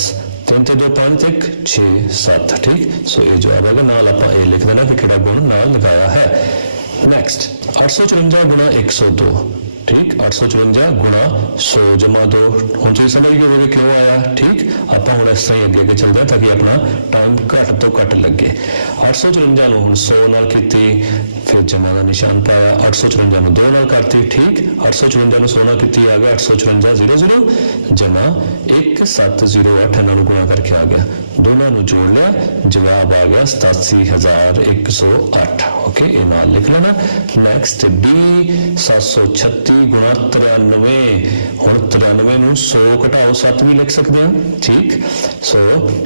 3 ਤੇ 2 5 ਤੇ 1 6 7। ਠੀਕ, ਸੋ ਇਹ ਜਵਾਬ ਆ ਗਿਆ। ਨਾਲ ਆਪਾਂ ਇਹ ਲਿਖ ਦੇਣਾ ਕਿ ਕਿਹੜਾ ਗੁਣ ਨਾਲ ਲਗਾਇਆ ਹੈ। ਨੈਕਸਟ 854 ਗੁਣਾ 102। ठीक, 854 गुणा 100 जमा 2। हम तुम समझ गए होगे क्यों आया। ठीक, आप हम इस तरह अगे अगे चलते हैं ताकि अपना टाइम घट तो घट लगे। 854 ਨੂੰ 100 ਨਾਲ ਕੀਤੀ, ਫਿਰ ਜਮਾ ਦਾ ਨਿਸ਼ਾਨ ਪਾਇਆ। 854 ਨੂੰ 2 ਨਾਲ ਕਰਤੀ। ਠੀਕ, 854 ਨੂੰ 100 ਨਾਲ ਕੀਤੀ, ਆ ਗਿਆ 854 00 ਜਮਾ 1708। ਇਹਨਾਂ ਨੂੰ ਗੁਣਾ ਕਰਕੇ ਆ ਗਿਆ, ਦੋਨਾਂ ਨੂੰ ਜੋੜ ਲਿਆ, ਜਵਾਬ ਆ ਗਿਆ 87108। ਓਕੇ, ਇਹ ਨਾਲ ਲਿਖ ਲੈਣਾ। ਨੈਕਸਟ B 736 ਗੁਣਾ 93। ਹੁਣ 93 ਨੂੰ 100 ਘਟਾਓ 7 ਵੀ ਲਿਖ ਸਕਦੇ ਹਾਂ। ਠੀਕ, ਸੋ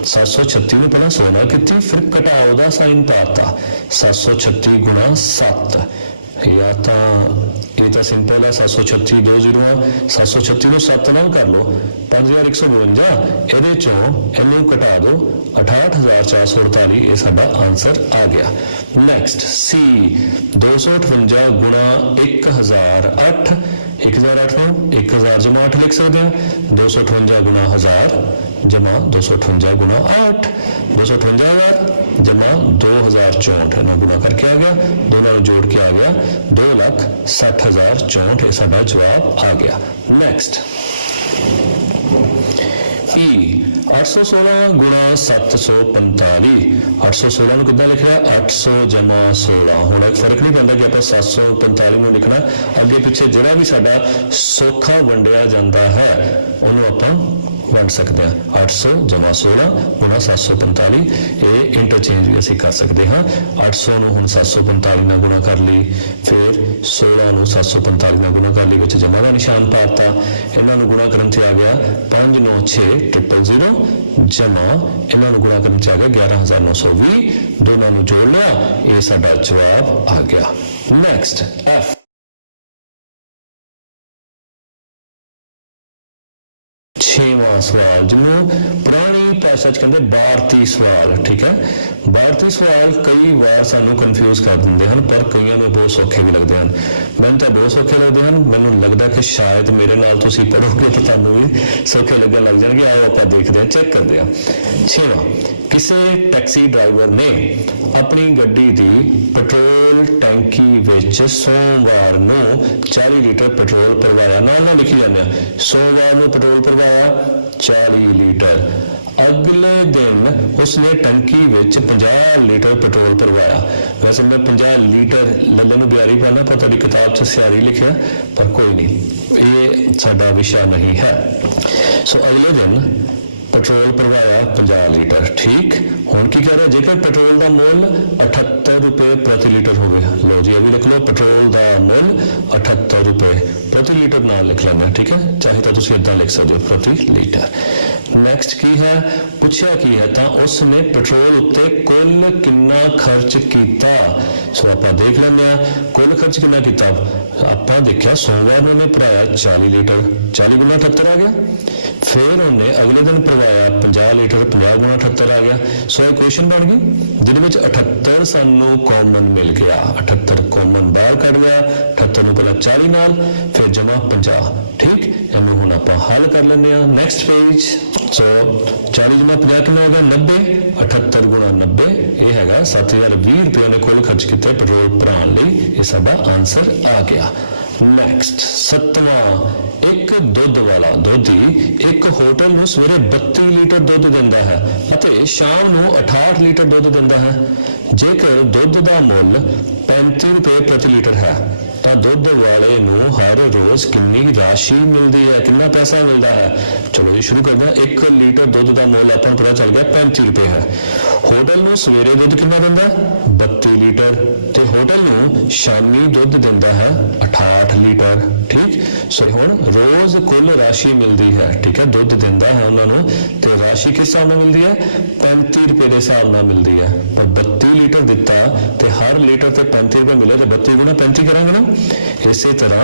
736 ਨੂੰ ਪਹਿਲਾਂ 100 ਨਾਲ ਕੀਤੀ, ਫਿਰ ਘਟਾਓ ਦਾ ਸਾਈਨ ਪਾਤਾ 736 ਗੁਣਾ 7। या तो ये सिंपल है 736 2 0 736 ਨੂੰ 7 ਨਾਲ ਕਰ ਲਓ 5152। ਇਹਦੇ ਚੋਂ ਇਹਨੂੰ ਘਟਾ ਦਿਓ 68448। ਇਹ ਸਾਡਾ ਆਨਸਰ ਆ ਗਿਆ। ਨੈਕਸਟ C 258 ਗੁਣਾ 1008। 1008 ਨੂੰ 1000 ਜਮਾ 8 ਲਿਖ ਸਕਦੇ ਹਾਂ। 258 ਗੁਣਾ 1000 ਜਮਾ 258 ਗੁਣਾ 8। 258,000 जमा 2064 ਨੂੰ ਗੁਣਾ ਕਰਕੇ ਆ ਗਿਆ, ਦੋਨਾਂ ਨੂੰ ਜੋੜ ਕੇ ਆ ਗਿਆ 2,60,064। ਇਹ ਸਾਡਾ ਜਵਾਬ ਆ ਗਿਆ। ਨੈਕਸਟ E 816 ਗੁਣਾ 745। 816 ਨੂੰ ਕਿੱਦਾਂ ਲਿਖਿਆ 800 ਜਮਾ 16। ਹੁਣ ਇੱਕ ਫਰਕ ਨਹੀਂ ਪੈਂਦਾ ਕਿ ਆਪਾਂ 745 ਨੂੰ ਲਿਖਣਾ, ਅੱਗੇ ਪਿੱਛੇ ਜਿਹੜਾ ਵੀ ਸਾਡਾ ਸੌਖਾ ਵੰਡਿਆ ਜਾਂਦਾ ਹੈ ਉਹਨੂੰ ਆਪਾਂ ਵੰਡ ਸਕਦੇ ਹਾਂ। 800 ਜਮਾ 16 ਗੁਣਾ 745। ਇਹ ਇੰਟਰਚੇਂਜ ਵੀ ਅਸੀਂ ਕਰ ਸਕਦੇ ਹਾਂ। 800 ਨੂੰ ਹੁਣ 745 ਨਾਲ ਗੁਣਾ ਕਰ ਲਈ, ਫਿਰ 16 ਨੂੰ 745 ਨਾਲ ਗੁਣਾ ਕਰ ਲਈ, ਵਿੱਚ ਜਮਾ ਦਾ ਨਿਸ਼ਾਨ ਪਾਤਾ। ਇਹਨਾਂ ਨੂੰ ਗੁਣਾ ਕਰਨ ਤੇ ਆ ਗਿਆ 596,000 ਜਮਾ ਇਹਨਾਂ ਨੂੰ ਗੁਣਾ ਕਰਨ ਤੇ ਆ ਗਿਆ 11,920। ਦੋਨਾਂ ਨੂੰ ਜੋੜ ਲਿਆ, ਇਹ ਸਾਡਾ ਜਵਾਬ ਆ ਗਿਆ। ਨੈਕਸਟ F 6ਵਾਂ ਸਵਾਲ, ਜਿਹਨੂੰ ਪੁਰਾਣੀ ਭਾਸ਼ਾ ਚ ਕਹਿੰਦੇ ਭਾਰਤੀ ਸਵਾਲ। ਠੀਕ ਹੈ, ਭਾਰਤੀ ਸਵਾਲ ਕਈ ਵਾਰ ਸਾਨੂੰ ਕਨਫਿਊਜ਼ ਕਰ ਦਿੰਦੇ ਹਨ, ਪਰ ਕਈਆਂ ਨੂੰ ਬਹੁਤ ਸੌਖੇ ਵੀ ਲੱਗਦੇ ਹਨ। ਮੈਨੂੰ ਤਾਂ ਬਹੁਤ ਸੌਖੇ ਲੱਗਦੇ ਹਨ। ਮੈਨੂੰ ਲੱਗਦਾ ਕਿ ਸ਼ਾਇਦ ਮੇਰੇ ਨਾਲ ਤੁਸੀਂ ਪੜ੍ਹੋਗੇ ਤਾਂ ਤੁਹਾਨੂੰ ਵੀ ਸੌਖੇ ਲੱਗਣ ਲੱਗ ਜਾਣਗੇ। ਆਓ ਆਪਾਂ ਦੇਖਦੇ ਹਾਂ, ਚੈੱਕ ਕਰਦੇ ਹਾਂ। 6ਵਾਂ, ਕਿਸੇ ਟੈਕਸੀ ਡਰਾਈਵਰ ਨੇ ਆਪਣੀ ਗੱਡੀ ਦੀ ਪੈਟਰੋਲ ਟੈਂਕੀ ਵਿੱਚ ਸੋਮਵਾਰ ਨੂੰ 40 ਲੀਟਰ ਪੈਟਰੋਲ ਭਰਵਾਇਆ। ਨਾਲ ਲਿਖੀ ਜਾਂਦੇ ਆ, ਸੋਮਵਾਰ ਨੂੰ ਪੈਟਰੋਲ ਭਰਵਾਇਆ 40 ਲੀਟਰ। अगले दिन उसने टंकी विच 50 लीटर पेट्रोल भरवाया। वैसे मैं 50 लीटर लल्ले नूं बिहारी पाना पर तुहाडी किताब च सियारी लिखिया, पर कोई नहीं, ये साडा विषय नहीं है। सो अगले दिन पेट्रोल भरवाया 50 लीटर, ठीक। हुण की कह रहा, जेकर पेट्रोल का मुल 78 रुपए प्रति लीटर हो गया, लो जी ये भी लिख लो, पेट्रोल का मुल 78 रुपए प्रति लीटर ना लिख लेना, ठीक है, चाहे तो तुम इदा लिख सकते हो प्रति लीटर। नैक्सट की है, पूछया की है, तो उसने पेट्रोल उत्ते कुल कितना खर्च किया। सो आप देख लें कुल खर्च कितना किया, आप देखा सोमवार ने भराया 40 लीटर, 40 गुना 78 आ गया। फिर उन्हें अगले दिन भरवाया 50 लीटर, 50 गुना 78 आ गया। सो इक्वेशन बन गई जिन्हें 78 सानू कॉमन मिल गया, 78 कॉमन बाहर कट गया, 78 नूं पहला 40 नाल फिर जमा 50, ठीक। इनू हुण आपां हल कर लेंगे। Next page. सो 40 जमा 50 कितना हो गया 90, 78 गुणा 90 ये हैगा 7020 रुपये ने कुल खर्च किए पेट्रोल भराने लई, ये साडा आंसर आ गया। नैक्सट 7वां, एक दुध वाला दोधी एक होटल नूं सवेरे 32 लीटर दुध दिंदा है ਅਤੇ शाम नूं 68 लीटर दुध दिंदा है। जेकर दुध का मुल 35 रुपए प्रति लीटर है तो दुध वाले नूं हर रोज कितनी राशि मिलती है, कितना पैसा मिलता है। चलो जी शुरू करते हैं। 1 लीटर दुध का मुल अपन पता चल गया 35 रुपए है। होटल नूं सवेरे दुध कितना दिंदा 32 लीटर ते होटल नूं शामी दुध दिंदा है 68 लीटर, ठीक। सो हुण रोज कुल राशि मिलती है, ठीक है, दुध दिंदा है उन्होंने तो राशि किस हिसाब नाल मिलती है 35 रुपए के हिसाब नाल मिलती है। पर 32 लीटर दिता तो हर लीटर से 35 रुपए मिले तो 32 गुणा 35 करांगे ना। इस तरह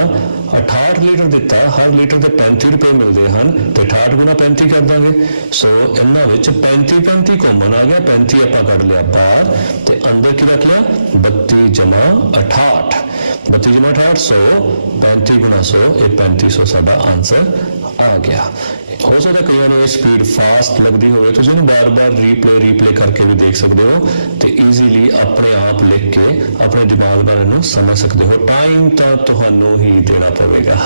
68 लीटर दिता हर लीटर से 35 रुपए मिलते हैं तो 68 गुणा 35 कर देंगे। सो इन्हां विच 35 कॉमन आ गया, 35 आपां कढ लिया बाहर ते अंदर की रख लिया 32 जमा 68, 32 जमा 68 100, 35 गुणा 100 ये 3500 साडा आंसर आ गया। हो सकता कई बार स्पीड फास्ट लगती हो तो बार बार रीप्ले करके भी देख सकते हो तो ईजीली अपने आप लिख के अपने दिमाग नाल इहनूं समझ सकते हो। टाइम तो तुहानूं ही देना पवेगा।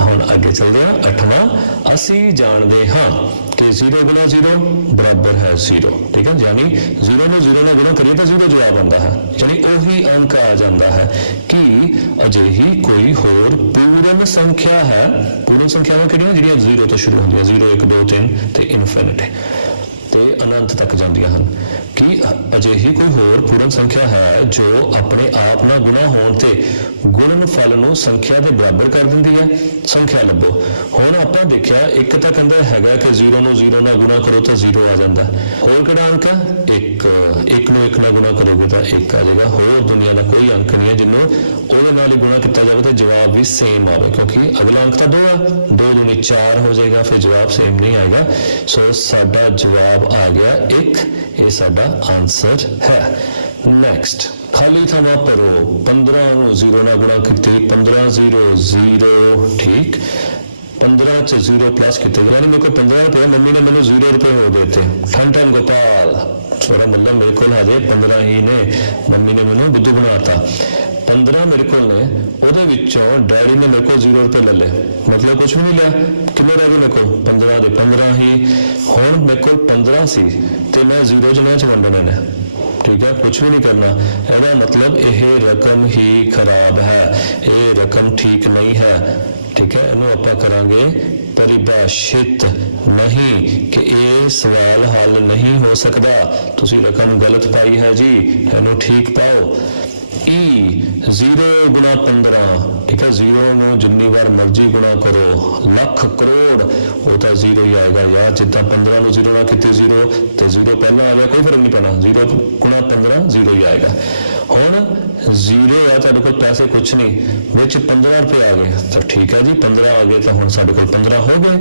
हुण अगे चलदे हां। 8वां, असीं जाणदे हां कि 0 गुणा 0 बराबर है 0, ठीक है, यानी 0 नूं 0 नाल गुणा करिए तो 0 जवाब आंदा है, यानी उही अंक आ जाता है कि अजिही कोई होर पूर्ण संख्या है। पूर्ण संख्यावां किहड़ियां जिहड़ियां 0 तो शुरू होंदियां 0 1 2 3 ते इनफिनिटी ते अनंत तक जांदियां हन कि अजिही कोई होर पूर्ण संख्या है जो अपने आप नाल गुणा होण ते गुणनफल नूं संख्या दे बराबर कर दिंदी है। संख्या लभो। हुण आपां देखिया एक तां कहंदा हैगा कि 0 नूं 0 नाल गुणा करो तो 0 आ जांदा। होर किहड़ा अंक है 1, 1 नूं 1 नाल गुणा करोगे तो 1 आ जाएगा। होर दुनिया का कोई अंक नहीं है जिन्हों ਉਹਦੇ ਨਾਲ ਹੀ ਗੁਣਾ ਕੀਤਾ ਜਾਵੇ तो जवाब भी सेम आवे, क्योंकि अगला अंक तो 2 है, 2 दूनी 4 हो जाएगा, फिर जवाब सेम नहीं आएगा। सो साडा जवाब आ गया 1, ये साडा आंसर है। नैक्सट, खाली थमा भरो। 15 नूं 0 नाल गुणा कीती 15 0 0, ठीक। 15 च 0 प्लस किते यानी मेरे को 15 रुपए मम्मी ने मैंने 0 रुपए हो देते। ठन ठन गोपाल मेरा मतलब मेरे को हजे 15 ही ने, मम्मी ने मैंने बुद्धू बनाता। 15 मेरे को ने ਉਹਦੇ ਵਿੱਚੋਂ ਡੈਡੀ ਨੇ ਮੇਰੇ ਕੋਲ 0 रुपए ले ले, मतलब कुछ भी नहीं लिया। कितने रह गए मेरे को 15 ਦੇ 15 ही। ਹੁਣ ਮੇਰੇ ਕੋਲ 15 ਸੀ ਤੇ मैं 0 ਜਿੰਨੇ ਚ ਵੰਡਣੇ ਨੇ, ठीक है, कुछ भी नहीं करना। ਇਹਦਾ मतलब यह रकम ही खराब है, ये रकम ठीक नहीं है, ठीक है। ਇਹਨੂੰ ਆਪਾਂ ਕਰਾਂਗੇ परिभाषित नहीं कि ये सवाल हल नहीं हो सकता, तुसी रकम गलत पाई है जी, ਇਹਨੂੰ ठीक पाओ। 0 गुणा 15, ठीक है, 0 नूं जिन्नी बार मर्जी गुणा करो, लख करोड़ वो तो 0 ही आएगा यार। जिदा 15 नूं 0 ना किते 0 तो 0 पहला आ गया, कोई फर्क नहीं पैना। 0 गुणा 15 0 ही आएगा। हुण 0 है तुहाडे कोल पैसे कुछ नहीं, विच 15 रुपए आ गए तो ठीक है जी, 15 आ गए तो हुण साडे कोल 15 हो गए।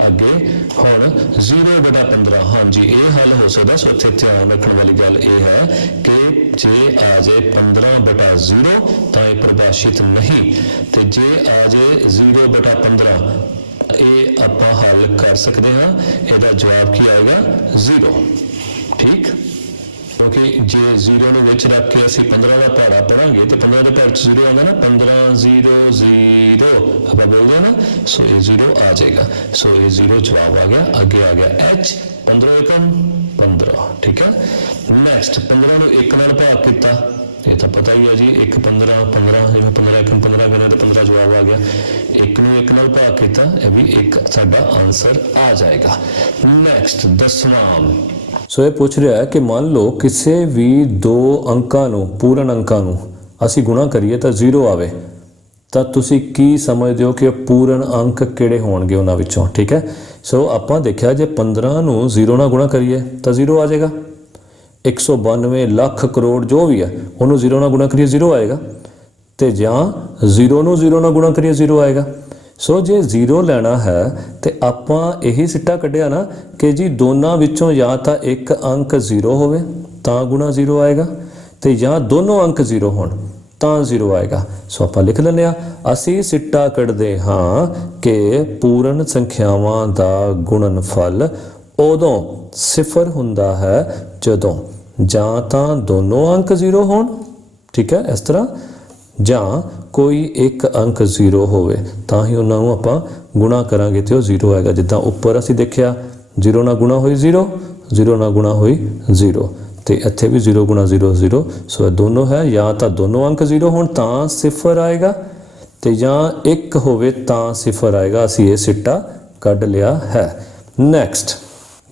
अगे हुण 0 बटा 15, हाँ जी ये हल हो सकता। सो इत्थे ध्यान रखने वाली गल ये है कि जे आ जाए 15 बटा 0 तो यह परिभाषित नहीं, तो जे आ जाए 0 बटा 15 ये आपां हल कर सकते हैं। इसका जवाब की आएगा 0, ठीक। क्योंकि जे 0 नूं विच रख के असीं 15 का पहाड़ा पढ़ांगे तो 15 के पहाड़ 0 आंदा ना, 15 0 0 आपां बोलदे हैं ना। सो ये 0 आ जाएगा। सो ये 0 जवाब आ गया। अगे आ गया H, 15 एकम 15, ठीक है। नैक्सट 15 नूं 1 नाल भाग कीता ਹੀ ਆ ਜੀ 1 15 15 ਜਿਵੇਂ 15 1 15 ਗੁਣਾ ਤੇ 15 ਜਵਾਬ ਆ ਗਿਆ। 1 ਨੂੰ 1 ਨਾਲ ਭਾਗ ਕੀਤਾ, ਇਹ ਵੀ ਇੱਕ ਸਾਡਾ ਆਨਸਰ ਆ ਜਾਏਗਾ। ਨੈਕਸਟ 10ਵਾਂ। ਸੋ ਇਹ ਪੁੱਛ ਰਿਹਾ ਹੈ ਕਿ ਮੰਨ ਲਓ ਕਿਸੇ ਵੀ ਦੋ ਅੰਕਾਂ ਨੂੰ, ਪੂਰਨ ਅੰਕਾਂ ਨੂੰ ਅਸੀਂ ਗੁਣਾ ਕਰੀਏ ਤਾਂ 0 ਆਵੇ, ਤਾਂ ਤੁਸੀਂ ਕੀ ਸਮਝਦੇ ਹੋ ਕਿ ਪੂਰਨ ਅੰਕ ਕਿਹੜੇ ਹੋਣਗੇ ਉਹਨਾਂ ਵਿੱਚੋਂ? ਠੀਕ ਹੈ, ਸੋ ਆਪਾਂ ਦੇਖਿਆ ਜੇ 15 ਨੂੰ 0 ਨਾਲ ਗੁਣਾ ਕਰੀਏ ਤਾਂ 0 ਆ ਜਾਏਗਾ। 192 ਲੱਖ ਕਰੋੜ ਜੋ ਵੀ ਹੈ ਉਹਨੂੰ 0 ਨਾਲ ਗੁਣਾ ਕਰੀਏ 0 ਆਏਗਾ, ਤੇ ਜਾਂ 0 ਨੂੰ 0 ਨਾਲ ਗੁਣਾ ਕਰੀਏ 0 ਆਏਗਾ। ਸੋ ਜੇ 0 ਲੈਣਾ ਹੈ ਤੇ ਆਪਾਂ ਇਹੀ ਸਿੱਟਾ ਕੱਢਿਆ ਨਾ ਕਿ ਜੀ ਦੋਨਾਂ ਵਿੱਚੋਂ ਜਾਂ ਤਾਂ ਇੱਕ ਅੰਕ 0 ਹੋਵੇ ਤਾਂ ਗੁਣਾ 0 ਆਏਗਾ, ਤੇ ਜਾਂ ਦੋਨੋਂ ਅੰਕ 0 ਹੋਣ ਤਾਂ 0 ਆਏਗਾ। ਸੋ ਆਪਾਂ ਲਿਖ ਲੈਂਦੇ ਹਾਂ, ਅਸੀਂ ਸਿੱਟਾ ਕੱਢਦੇ ਹਾਂ ਕਿ ਪੂਰਨ ਸੰਖਿਆਵਾਂ ਦਾ ਗੁਣਨਫਲ ਉਦੋਂ 0 ਹੁੰਦਾ ਹੈ ਜਦੋਂ ਜਾਂ ਤਾਂ ਦੋਨੋਂ ਅੰਕ 0 ਹੋਣ, ਠੀਕ ਹੈ ਇਸ ਤਰ੍ਹਾਂ, ਜਾਂ ਕੋਈ ਇੱਕ ਅੰਕ 0 ਹੋਵੇ ਤਾਂ ਹੀ ਉਹਨਾਂ ਨੂੰ ਆਪਾਂ ਗੁਣਾ ਕਰਾਂਗੇ ਤੇ ਉਹ 0 ਆਏਗਾ। ਜਿੱਦਾਂ ਉੱਪਰ ਅਸੀਂ ਦੇਖਿਆ 0 ਨਾਲ ਗੁਣਾ ਹੋਈ 0, 0 ਨਾਲ ਗੁਣਾ ਹੋਈ 0, ਤੇ ਇੱਥੇ ਵੀ 0 ਗੁਣਾ 0 0। ਸੋ ਇਹ ਦੋਨੋਂ ਹੈ, ਜਾਂ ਤਾਂ ਦੋਨੋਂ ਅੰਕ 0 ਹੋਣ ਤਾਂ 0 ਆਏਗਾ, ਤੇ ਜਾਂ ਇੱਕ ਹੋਵੇ ਤਾਂ 0 ਆਏਗਾ। ਅਸੀਂ ਇਹ ਸਿੱਟਾ ਕੱਢ ਲਿਆ ਹੈ। ਨੈਕਸਟ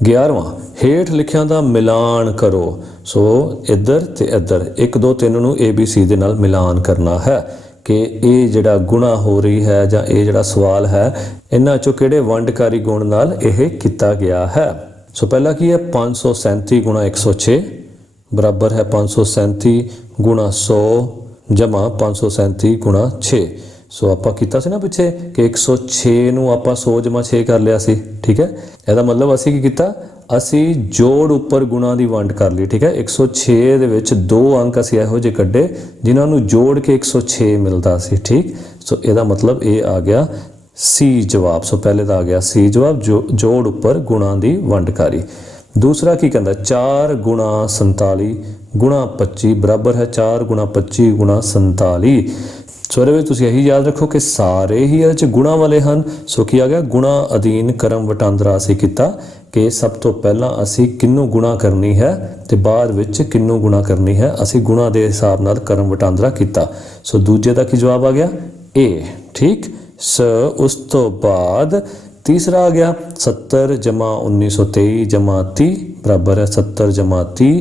11ਵਾਂ, ਹੇਠ ਲਿਖਿਆਂ ਦਾ ਮਿਲਾਨ ਕਰੋ। ਸੋ ਇੱਧਰ ਤੇ ਇੱਧਰ 1 2 3 ਨੂੰ ABC ਦੇ ਨਾਲ ਮਿਲਾਨ ਕਰਨਾ ਹੈ ਕਿ ਇਹ ਜਿਹੜਾ ਗੁਣਾ ਹੋ ਰਹੀ ਹੈ ਜਾਂ ਇਹ ਜਿਹੜਾ ਸਵਾਲ ਹੈ ਇਹਨਾਂ ਚੋਂ ਕਿਹੜੇ ਵੰਡਕਾਰੀ ਗੁਣ ਨਾਲ ਇਹ ਕੀਤਾ ਗਿਆ ਹੈ। ਸੋ ਪਹਿਲਾ ਕੀ ਹੈ, 537 ਗੁਣਾ 106 ਬਰਾਬਰ ਹੈ 537 ਗੁਣਾ 100 ਜਮਾ 537 ਗੁਣਾ 6। ਸੋ ਆਪਾਂ ਕੀਤਾ ਸੀ ਨਾ ਪਿੱਛੇ ਕਿ 106 ਨੂੰ ਆਪਾਂ 100 ਜਮਾ 6 ਕਰ ਲਿਆ ਸੀ, ਠੀਕ ਹੈ। ਇਹਦਾ ਮਤਲਬ ਅਸੀਂ ਕੀ ਕੀਤਾ, ਅਸੀਂ ਜੋੜ ਉੱਪਰ ਗੁਣਾ ਦੀ ਵੰਡ ਕਰ ਲਈ, ਠੀਕ ਹੈ। 106 ਦੇ ਵਿੱਚ ਦੋ ਅੰਕ ਅਸੀਂ ਇਹੋ ਜਿਹੇ ਕੱਢੇ ਜਿਨ੍ਹਾਂ ਨੂੰ ਜੋੜ ਕੇ 106 ਮਿਲਦਾ ਸੀ, ਠੀਕ। ਸੋ ਇਹਦਾ ਮਤਲਬ ਇਹ ਆ ਗਿਆ ਸੀ ਜਵਾਬ। ਸੋ ਪਹਿਲੇ ਦਾ ਆ ਗਿਆ ਸੀ ਜਵਾਬ, ਜੋੜ ਉੱਪਰ ਗੁਣਾ ਦੀ ਵੰਡਕਾਰੀ। ਦੂਸਰਾ ਕੀ ਕਹਿੰਦਾ, 4 ਗੁਣਾ 47 ਗੁਣਾ 25 ਬਰਾਬਰ ਹੈ 4 ਗੁਣਾ 25 ਗੁਣਾ 47। ਸੋ ਇਹਦੇ ਵਿੱਚ ਤੁਸੀਂ ਇਹੀ ਯਾਦ ਰੱਖੋ ਕਿ ਸਾਰੇ ਹੀ ਇਹਦੇ 'ਚ ਗੁਣਾ ਵਾਲੇ ਹਨ। ਸੋ ਕੀ ਆ ਗਿਆ, ਗੁਣਾ ਅਧੀਨ ਕਰਮ ਵਟਾਂਦਰਾ ਅਸੀਂ ਕੀਤਾ ਕਿ ਸਭ ਤੋਂ ਪਹਿਲਾਂ ਅਸੀਂ ਕਿਹਨੂੰ ਗੁਣਾ ਕਰਨੀ ਹੈ ਤੇ ਬਾਅਦ ਵਿੱਚ ਕਿਹਨੂੰ ਗੁਣਾ ਕਰਨੀ ਹੈ, ਅਸੀਂ ਗੁਣਾ ਦੇ ਹਿਸਾਬ ਨਾਲ ਕਰਮ ਵਟਾਂਦਰਾ ਕੀਤਾ। ਸੋ ਦੂਜੇ ਦਾ ਕੀ ਜਵਾਬ ਆ ਗਿਆ, ਏ, ਠੀਕ। ਸੋ ਉਸ ਤੋਂ ਬਾਅਦ ਤੀਸਰਾ ਆ ਗਿਆ 70 ਜਮਾ 1923 ਜਮਾ 30 ਬਰਾਬਰ ਹੈ 70 ਜਮਾ 30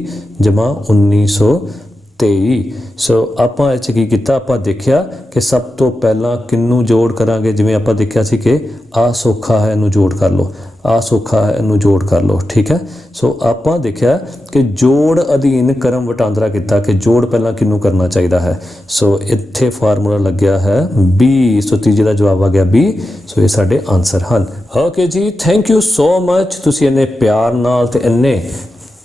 ਜਮਾ 1923। ਸੋ ਆਪਾਂ ਇਹ 'ਚ ਕੀ ਕੀਤਾ, ਆਪਾਂ ਦੇਖਿਆ ਕਿ ਸਭ ਤੋਂ ਪਹਿਲਾਂ ਕਿਹਨੂੰ ਜੋੜ ਕਰਾਂਗੇ। ਜਿਵੇਂ ਆਪਾਂ ਦੇਖਿਆ ਸੀ ਕਿ ਆ ਸੌਖਾ ਹੈ ਇਹਨੂੰ ਜੋੜ ਕਰ ਲਓ, ਆ ਸੌਖਾ ਹੈ ਇਹਨੂੰ ਜੋੜ ਕਰ ਲਓ, ਠੀਕ ਹੈ। ਸੋ ਆਪਾਂ ਦੇਖਿਆ ਕਿ ਜੋੜ ਅਧੀਨ ਕਰਮ ਵਟਾਂਦਰਾ ਕੀਤਾ ਕਿ ਜੋੜ ਪਹਿਲਾਂ ਕਿਹਨੂੰ ਕਰਨਾ ਚਾਹੀਦਾ ਹੈ। ਸੋ ਇੱਥੇ ਫਾਰਮੂਲਾ ਲੱਗਿਆ ਹੈ B। ਸੋ ਤੀਜੇ ਦਾ ਜਵਾਬ ਆ ਗਿਆ B। ਸੋ ਇਹ ਸਾਡੇ ਆਨਸਰ ਹਨ। ਓਕੇ ਜੀ, ਥੈਂਕ ਯੂ ਸੋ ਮਚ। ਤੁਸੀਂ ਇੰਨੇ ਪਿਆਰ ਨਾਲ ਤੇ ਇੰਨੇ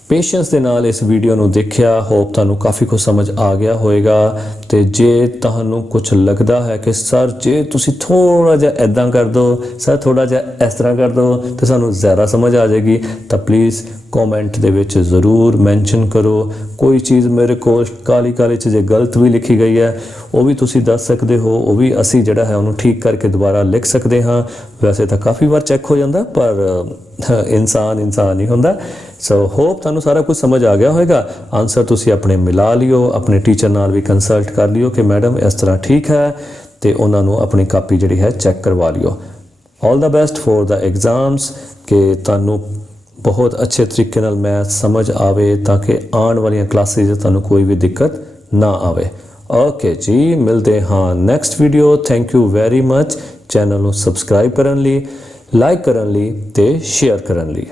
ਪੇਸ਼ੈਂਸ ਦੇ ਨਾਲ ਇਸ ਵੀਡੀਓ ਨੂੰ ਦੇਖਿਆ। ਹੋਪ ਤੁਹਾਨੂੰ ਕਾਫੀ ਕੁਝ ਸਮਝ ਆ ਗਿਆ ਹੋਵੇਗਾ। ਤੇ ਜੇ ਤੁਹਾਨੂੰ ਕੁਝ ਲੱਗਦਾ ਹੈ ਕਿ ਸਰ ਜੇ ਤੁਸੀਂ ਥੋੜਾ ਜਿਹਾ ਐਦਾਂ ਕਰ ਦਿਓ, ਸਰ ਥੋੜਾ ਜਿਹਾ ਇਸ ਤਰ੍ਹਾਂ ਕਰ ਦਿਓ ਤੇ ਸਾਨੂੰ ਜ਼ਿਆਦਾ ਸਮਝ ਆ ਜਾਏਗੀ, ਤਾਂ ਪਲੀਜ਼ ਕਮੈਂਟ ਦੇ ਵਿੱਚ ਜ਼ਰੂਰ ਮੈਂਸ਼ਨ ਕਰੋ। ਕੋਈ ਚੀਜ਼ ਮੇਰੇ ਕੋਲ ਕਾਲੀ ਕਾਲੀ 'ਚ ਜੇ ਗਲਤ ਵੀ ਲਿਖੀ ਗਈ ਹੈ ਉਹ ਵੀ ਤੁਸੀਂ ਦੱਸ ਸਕਦੇ ਹੋ, ਉਹ ਵੀ ਅਸੀਂ ਜਿਹੜਾ ਹੈ ਉਹਨੂੰ ਠੀਕ ਕਰਕੇ ਦੁਬਾਰਾ ਲਿਖ ਸਕਦੇ ਹਾਂ। ਵੈਸੇ ਤਾਂ ਕਾਫੀ ਵਾਰ ਚੈੱਕ ਹੋ ਜਾਂਦਾ, ਪਰ ਇਨਸਾਨ ਹੀ ਹੁੰਦਾ। ਸੋ ਹੋਪ ਤੁਹਾਨੂੰ ਸਾਰਾ ਕੁਝ ਸਮਝ ਆ ਗਿਆ ਹੋਵੇਗਾ। ਆਨਸਰ ਤੁਸੀਂ ਆਪਣੇ ਮਿਲਾ ਲਿਓ, ਆਪਣੇ ਟੀਚਰ ਨਾਲ ਵੀ ਕੰਸਲਟ ਕਰ ਲਿਓ ਕਿ ਮੈਡਮ ਇਸ ਤਰ੍ਹਾਂ ਠੀਕ ਹੈ, ਤੇ ਉਹਨਾਂ ਨੂੰ ਆਪਣੀ ਕਾਪੀ ਜਿਹੜੀ ਹੈ ਚੈੱਕ ਕਰਵਾ ਲਿਓ। ਆਲ ਦਾ ਬੈਸਟ ਫॉर ਦਾ ਐਗਜ਼ਾਮਸ, ਕਿ ਤੁਹਾਨੂੰ ਬਹੁਤ ਅੱਛੇ ਤਰੀਕੇ ਨਾਲ ਮੈਥ ਸਮਝ ਆਵੇ ਤਾਂ ਕਿ ਆਉਣ ਵਾਲੀਆਂ ਕਲਾਸਿਸ 'ਚ ਤੁਹਾਨੂੰ ਕੋਈ ਵੀ ਦਿੱਕਤ ਨਾ ਆਵੇ। ਓਕੇ ਜੀ, ਮਿਲਦੇ ਹਾਂ next video. Thank you very much channel ਨੂੰ ਸਬਸਕ੍ਰਾਈਬ ਕਰਨ ਲਈ, ਲਾਈਕ ਕਰਨ ਲਈ ਤੇ ਸ਼ੇਅਰ ਕਰਨ ਲਈ।